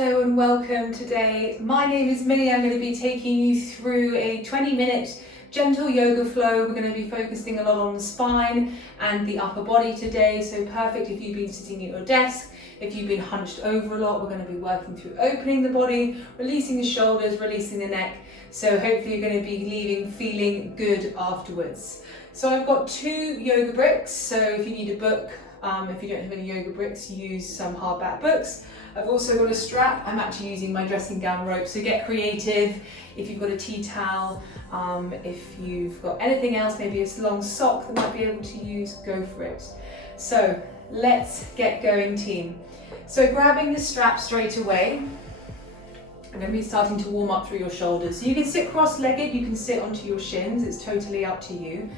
Hello and welcome today. My name is Minnie. I'm going to be taking you through a 20-minute gentle yoga flow. We're going to be focusing a lot on the spine and the upper body today. So perfect if you've been sitting at your desk, if you've been hunched over a lot. We're going to be working through opening the body, releasing the shoulders, releasing the neck. So hopefully you're going to be leaving feeling good afterwards. So I've got 2 yoga bricks. So if you need a book, if you don't have any yoga bricks, use some hardback books. I've also got a strap. I'm actually using my dressing gown rope, so get creative. If you've got a tea towel, if you've got anything else, maybe a long sock that might be able to use, go for it. So let's get going, team. So grabbing the strap straight away, I'm going to be starting to warm up through your shoulders. So you can sit cross-legged, you can sit onto your shins, it's totally up to you.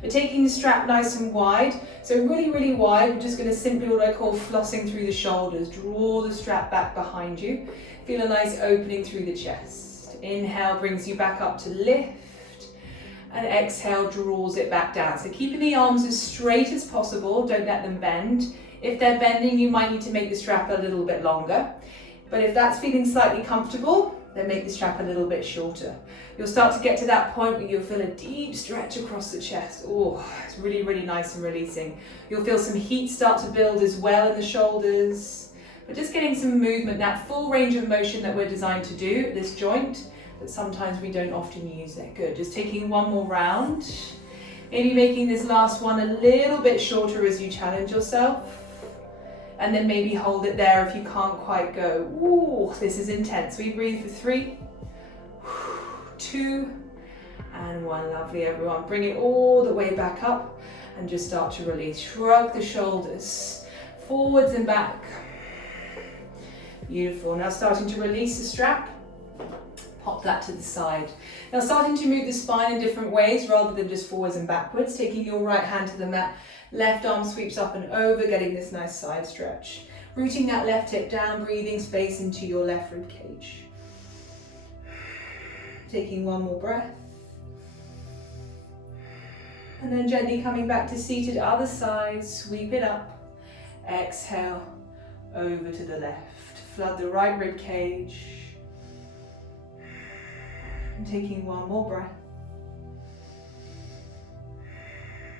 But taking the strap nice and wide, so really wide, we're just going to simply what I call flossing through the shoulders. Draw the strap back behind you. Feel a nice opening through the chest. Inhale brings you back up to lift, and exhale draws it back down. So keeping the arms as straight as possible, don't let them bend. If they're bending, you might need to make the strap a little bit longer. But if that's feeling slightly comfortable, then make the strap a little bit shorter. You'll start to get to that point where you'll feel a deep stretch across the chest. Oh, it's really nice and releasing. You'll feel some heat start to build as well in the shoulders. But just getting some movement, that full range of motion that we're designed to do at this joint, but sometimes we don't often use it. Good, just taking one more round. Maybe making this last one a little bit shorter as you challenge yourself. And then maybe hold it there if you can't quite go. Ooh, this is intense. We breathe for 3, 2, and 1. Lovely, everyone. Bring it all the way back up and just start to release. Shrug the shoulders forwards and back. Beautiful. Now starting to release the strap. Pop that to the side. Now starting to move the spine in different ways rather than just forwards and backwards. Taking your right hand to the mat. Left arm sweeps up and over, getting this nice side stretch. Rooting that left hip down, breathing space into your left rib cage. Taking one more breath. And then gently coming back to seated, other side, sweep it up. Exhale, over to the left. Flood the right rib cage. And taking one more breath.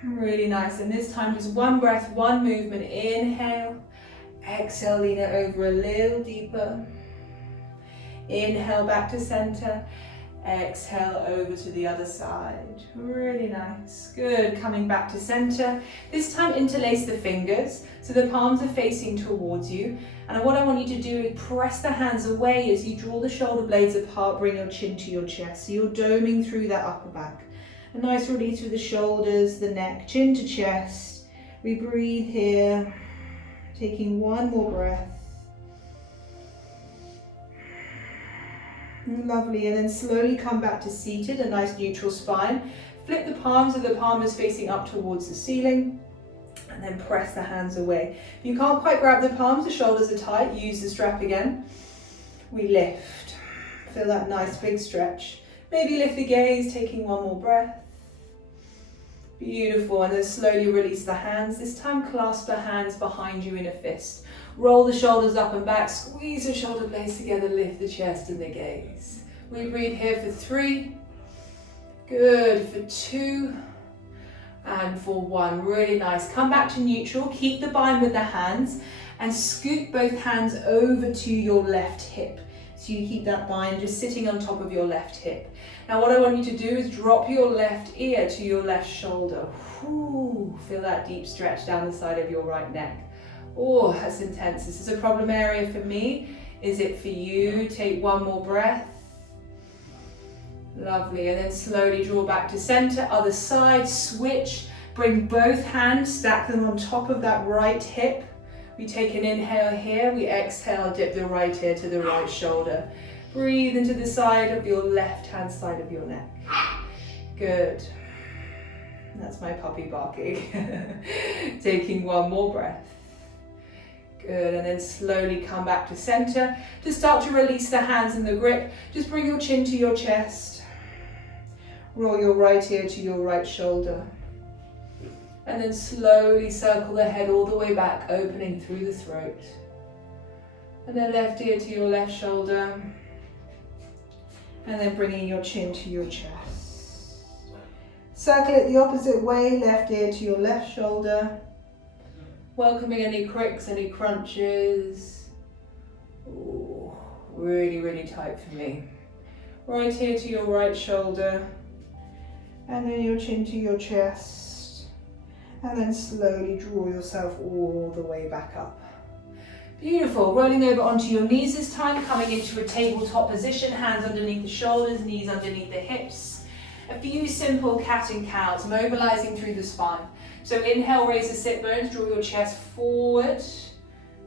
Really nice, and this time just one breath, one movement. Inhale, exhale, lean it over a little deeper. Inhale back to center, exhale over to the other side. Really nice, good. Coming back to center. This time interlace the fingers so the palms are facing towards you, and what I want you to do is press the hands away as you draw the shoulder blades apart, bring your chin to your chest, so you're doming through that upper back. A nice release through the shoulders, the neck, chin to chest. We breathe here, taking one more breath. Lovely, and then slowly come back to seated, a nice neutral spine. Flip the palms so the palm is facing up towards the ceiling, and then press the hands away. If you can't quite grab the palms, the shoulders are tight, use the strap again. We lift, feel that nice big stretch. Maybe lift the gaze, taking one more breath. Beautiful, and then slowly release the hands. This time clasp the hands behind you in a fist. Roll the shoulders up and back, squeeze the shoulder blades together, lift the chest and the gaze. We breathe here for 3, good, for 2, and for 1. Really nice. Come back to neutral, keep the bind with the hands, and scoot both hands over to your left hip. So you keep that bind just sitting on top of your left hip. Now what I want you to do is drop your left ear to your left shoulder. Whew, feel that deep stretch down the side of your right neck. Oh, that's intense. This is a problem area for me. Is it for you? Take one more breath. Lovely, and then slowly draw back to center. Other side, switch. Bring both hands, stack them on top of that right hip. We take an inhale here, we exhale, dip the right ear to the right shoulder. Breathe into the side of your left hand side of your neck. Good. That's my puppy barking. Taking one more breath. Good, and then slowly come back to center. To start to release the hands and the grip, just bring your chin to your chest. Roll your right ear to your right shoulder. And then slowly circle the head all the way back, opening through the throat. And then left ear to your left shoulder. And then bringing your chin to your chest. Circle it the opposite way, left ear to your left shoulder. Welcoming any cricks, any crunches. Ooh, really, really tight for me. Right ear to your right shoulder. And then your chin to your chest. And then slowly draw yourself all the way back up. Beautiful. Rolling over onto your knees this time, coming into a tabletop position, hands underneath the shoulders, knees underneath the hips. A few simple cat and cows, mobilizing through the spine. So inhale, raise the sit bones, draw your chest forward,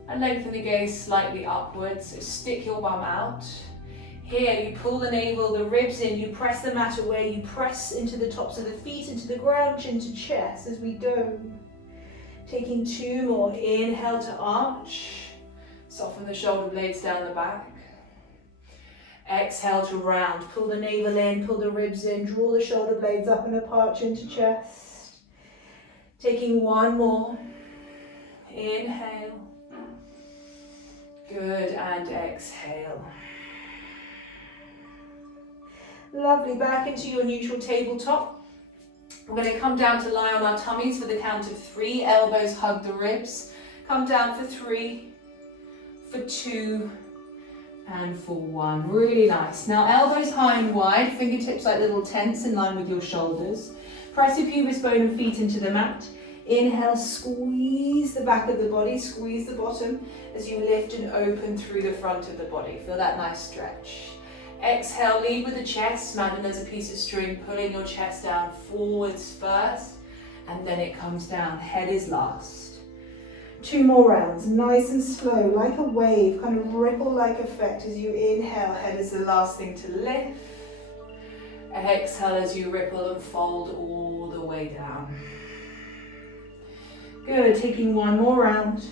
and lengthen the gaze slightly upwards. So stick your bum out. Here, you pull the navel, the ribs in, you press the mat away, you press into the tops of the feet, into the ground, chin to chest as we go. Taking 2 more. Inhale to arch. Soften the shoulder blades down the back. Exhale to round. Pull the navel in, pull the ribs in, draw the shoulder blades up and apart, chin to chest. Taking 1 more. Inhale. Good, and exhale. Lovely, back into your neutral tabletop. We're going to come down to lie on our tummies for the count of 3. Elbows hug the ribs. Come down for 3, for 2, and for 1. Really nice. Now elbows high and wide, fingertips like little tents in line with your shoulders. Press your pubic bone and feet into the mat. Inhale, squeeze the back of the body, squeeze the bottom as you lift and open through the front of the body. Feel that nice stretch. Exhale, lead with the chest. Imagine there's a piece of string pulling your chest down forwards first, and then it comes down. Head is last. 2 more rounds, nice and slow, like a wave, kind of ripple-like effect as you inhale. Head is the last thing to lift. And exhale as you ripple and fold all the way down. Good, taking 1 more round.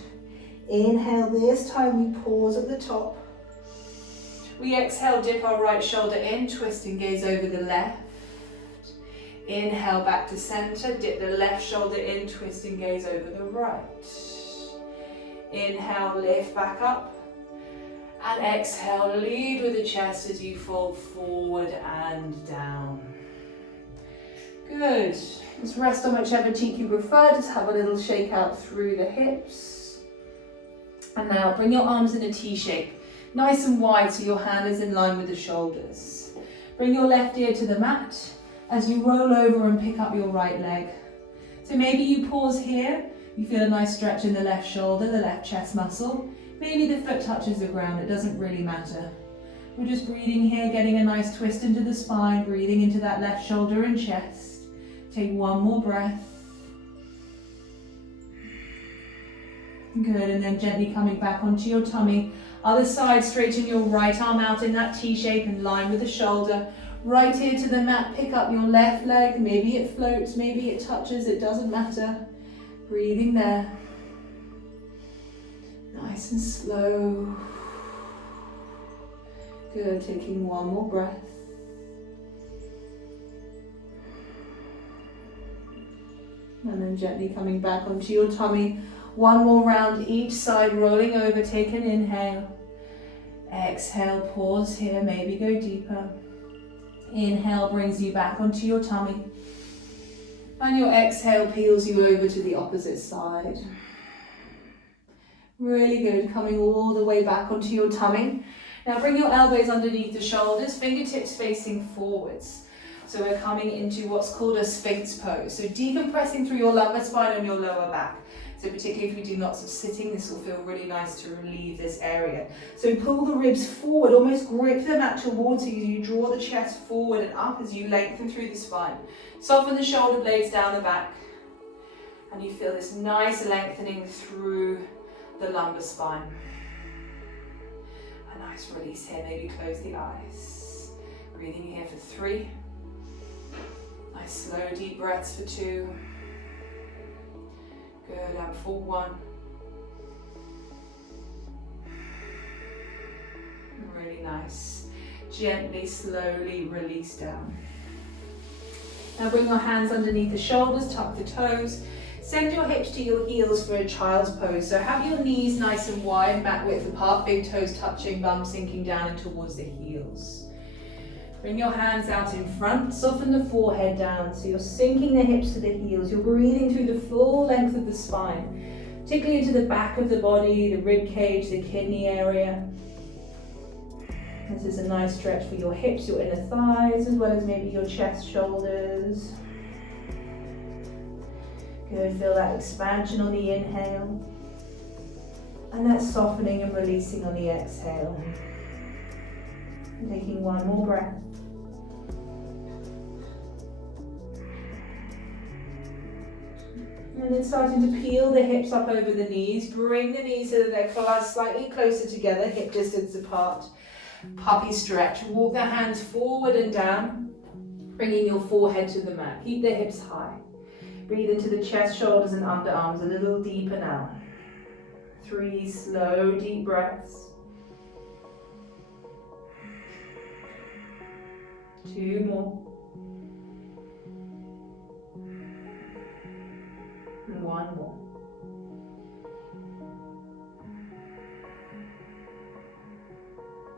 Inhale, this time we pause at the top. We exhale, dip our right shoulder in, twist and gaze over the left. Inhale, back to center, dip the left shoulder in, twist and gaze over the right. Inhale, lift back up. And exhale, lead with the chest as you fold forward and down. Good. Just rest on whichever cheek you prefer. Just have a little shake out through the hips. And now bring your arms in a T shape. Nice and wide so your hand is in line with the shoulders. Bring your left ear to the mat as you roll over and pick up your right leg. So maybe you pause here. You feel a nice stretch in the left shoulder, the left chest muscle. Maybe the foot touches the ground, it doesn't really matter. We're just breathing here, getting a nice twist into the spine, breathing into that left shoulder and chest. Take 1 more breath. Good, and then gently coming back onto your tummy. Other side, straighten your right arm out in that T shape in line with the shoulder. Right ear to the mat, pick up your left leg. Maybe it floats, maybe it touches, it doesn't matter. Breathing there. Nice and slow. Good, taking 1 more breath. And then gently coming back onto your tummy. 1 more round each side, rolling over, take an inhale. Exhale, pause here, maybe go deeper. Inhale brings you back onto your tummy. And your exhale peels you over to the opposite side. Really good, coming all the way back onto your tummy. Now bring your elbows underneath the shoulders, fingertips facing forwards. So we're coming into what's called a Sphinx pose. So decompressing through your lumbar spine and your lower back. So particularly if you do lots of sitting, this will feel really nice to relieve this area. So pull the ribs forward, almost grip the mat towards you. You draw the chest forward and up as you lengthen through the spine. Soften the shoulder blades down the back. And you feel this nice lengthening through the lumbar spine. A nice release here, maybe close the eyes. Breathing here for 3. Nice slow deep breaths for 2. Good, and for 1. Really nice. Gently, slowly release down. Now bring your hands underneath the shoulders, tuck the toes. Send your hips to your heels for a child's pose. So have your knees nice and wide, mat width apart, big toes touching, bum sinking down and towards the heels. Bring your hands out in front, soften the forehead down. So you're sinking the hips to the heels. You're breathing through the full length of the spine, particularly into the back of the body, the rib cage, the kidney area. This is a nice stretch for your hips, your inner thighs, as well as maybe your chest, shoulders. Good, feel that expansion on the inhale. And that softening and releasing on the exhale. And taking one more breath. And then starting to peel the hips up over the knees. Bring the knees so that they're slightly closer together, hip distance apart. Puppy stretch. Walk the hands forward and down, bringing your forehead to the mat. Keep the hips high. Breathe into the chest, shoulders and underarms a little deeper now. 3 slow, deep breaths. 2 more. And 1 more.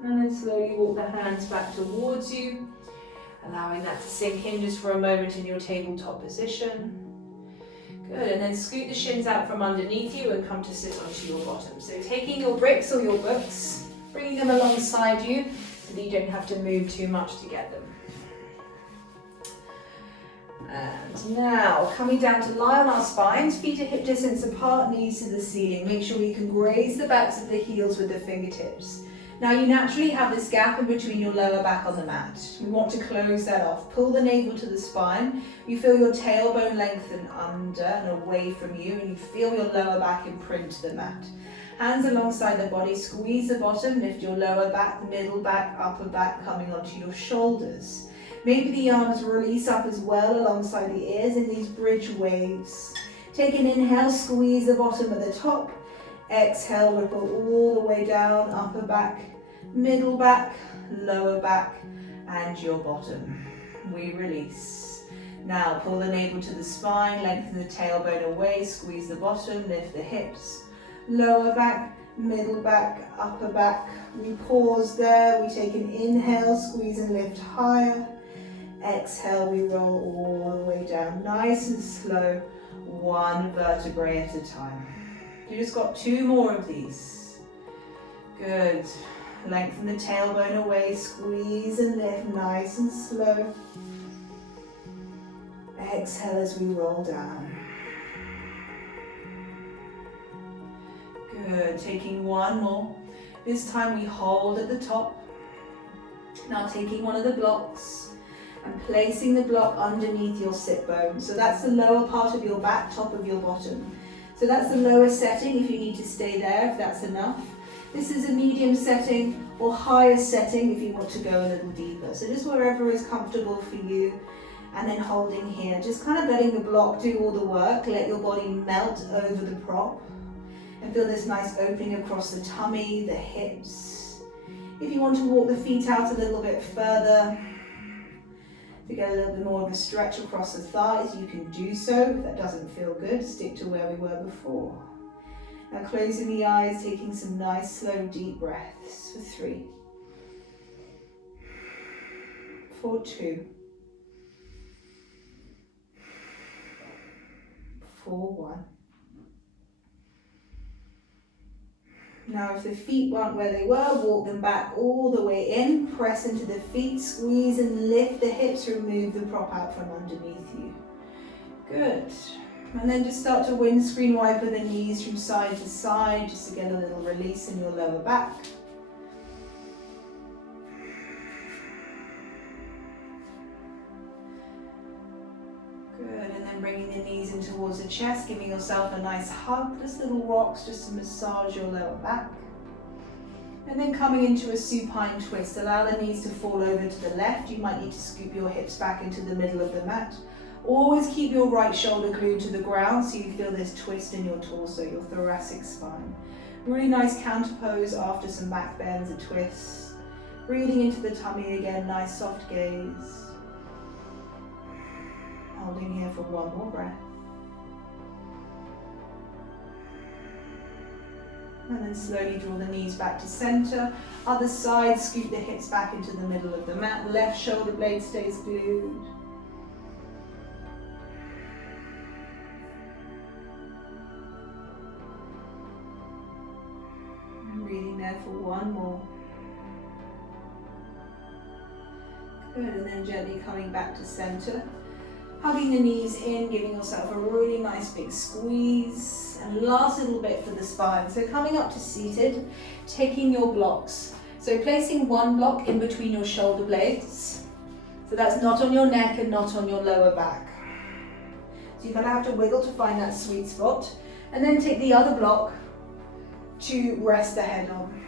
And then slowly walk the hands back towards you, allowing that to sink in just for a moment in your tabletop position. Good, and then scoot the shins out from underneath you and come to sit onto your bottom. So taking your bricks or your books, bringing them alongside you so that you don't have to move too much to get them. And now, coming down to lie on our spines, feet are hip distance apart, knees to the ceiling. Make sure you can graze the backs of the heels with the fingertips. Now you naturally have this gap in between your lower back on the mat. We want to close that off. Pull the navel to the spine. You feel your tailbone lengthen under and away from you, and you feel your lower back imprint to the mat. Hands alongside the body, squeeze the bottom, lift your lower back, middle back, upper back coming onto your shoulders. Maybe the arms release up as well alongside the ears in these bridge waves. Take an inhale, squeeze the bottom at the top. Exhale, ripple all the way down, upper back, middle back, lower back, and your bottom. We release. Now pull the navel to the spine, lengthen the tailbone away, squeeze the bottom, lift the hips, lower back, middle back, upper back. We pause there, we take an inhale, squeeze and lift higher. Exhale, we roll all the way down, nice and slow, 1 vertebrae at a time. You just got 2 more of these. Good. Lengthen the tailbone away, squeeze and lift, nice and slow. Exhale as we roll down. Good. Taking 1 more. This time we hold at the top. Now taking one of the blocks and placing the block underneath your sit bone. So that's the lower part of your back, top of your bottom. So that's the lowest setting if you need to stay there, if that's enough. This is a medium setting or highest setting if you want to go a little deeper. So just wherever is comfortable for you. And then holding here, just kind of letting the block do all the work. Let your body melt over the prop. And feel this nice opening across the tummy, the hips. If you want to walk the feet out a little bit further, to get a little bit more of a stretch across the thighs, you can do so. If that doesn't feel good, stick to where we were before. Now closing the eyes, taking some nice, slow, deep breaths for 3, for 2, for 1. Now if the feet weren't where they were, walk them back all the way in, press into the feet, squeeze and lift the hips, remove the prop out from underneath you. Good. And then just start to windscreen wiper the knees from side to side, just to get a little release in your lower back. Good, and then bringing the knees in towards the chest, giving yourself a nice hug, just little rocks just to massage your lower back. And then coming into a supine twist, allow the knees to fall over to the left. You might need to scoop your hips back into the middle of the mat. Always keep your right shoulder glued to the ground so you feel this twist in your torso, your thoracic spine. Really nice counter pose after some back bends, a twist. Breathing into the tummy again, nice soft gaze. Holding here for 1 more breath. And then slowly draw the knees back to center. Other side, scoot the hips back into the middle of the mat. Left shoulder blade stays glued. And breathing there for one more. Good, and then gently coming back to center. Hugging the knees in, giving yourself a really nice big squeeze. And last little bit for the spine. So coming up to seated, taking your blocks. So placing one block in between your shoulder blades. So that's not on your neck and not on your lower back. So you're gonna have to wiggle to find that sweet spot. And then take the other block to rest the head on.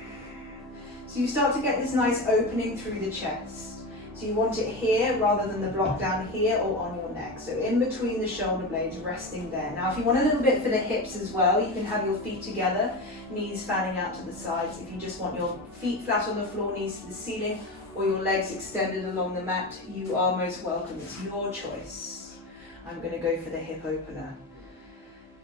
So you start to get this nice opening through the chest. So you want it here rather than the block down here or on your neck. So in between the shoulder blades, resting there. Now if you want a little bit for the hips as well, you can have your feet together, knees fanning out to the sides. If you just want your feet flat on the floor, knees to the ceiling, or your legs extended along the mat, you are most welcome. It's your choice. I'm going to go for the hip opener.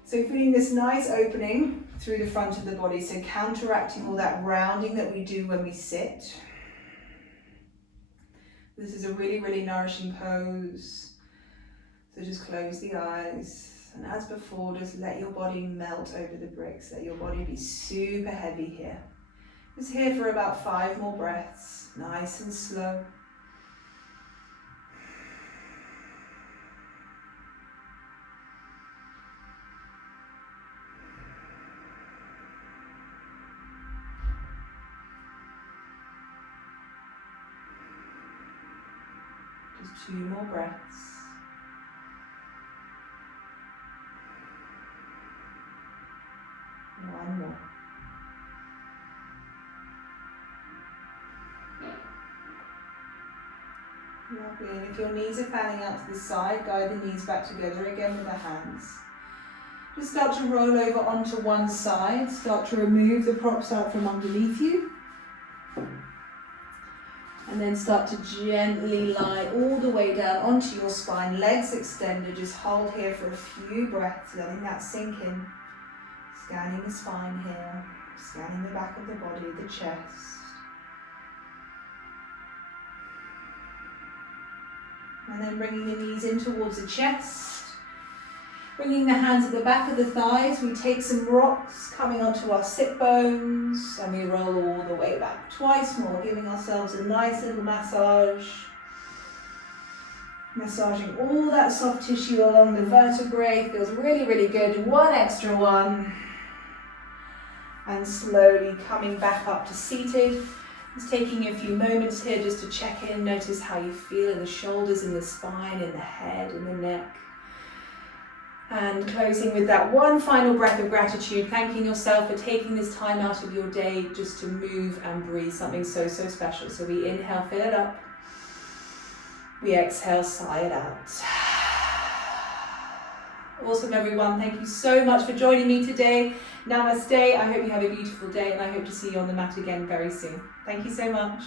So feeling this nice opening through the front of the body, so counteracting all that rounding that we do when we sit. This is a really, really nourishing pose. So just close the eyes. And as before, just let your body melt over the bricks. Let your body be super heavy here. Just here for about 5 more breaths. Nice and slow. Just 2 more breaths. One more. Lovely. And if your knees are fanning out to the side, guide the knees back together again with the hands. Just start to roll over onto one side. Start to remove the props out from underneath you. And then start to gently lie all the way down onto your spine, legs extended. Just hold here for a few breaths, letting that sink in. Scanning the spine here, scanning the back of the body, the chest. And then bringing the knees in towards the chest. Bringing the hands at the back of the thighs, we take some rocks coming onto our sit bones and we roll all the way back. Twice more, giving ourselves a nice little massage. Massaging all that soft tissue along the vertebrae, feels really, really good. One extra one. And slowly coming back up to seated. Just taking a few moments here just to check in, notice how you feel in the shoulders, in the spine, in the head, in the neck. And closing with that one final breath of gratitude, thanking yourself for taking this time out of your day just to move and breathe, something so, so special. So we inhale, fill it up. We exhale, sigh it out. Awesome, everyone. Thank you so much for joining me today. Namaste. I hope you have a beautiful day and I hope to see you on the mat again very soon. Thank you so much.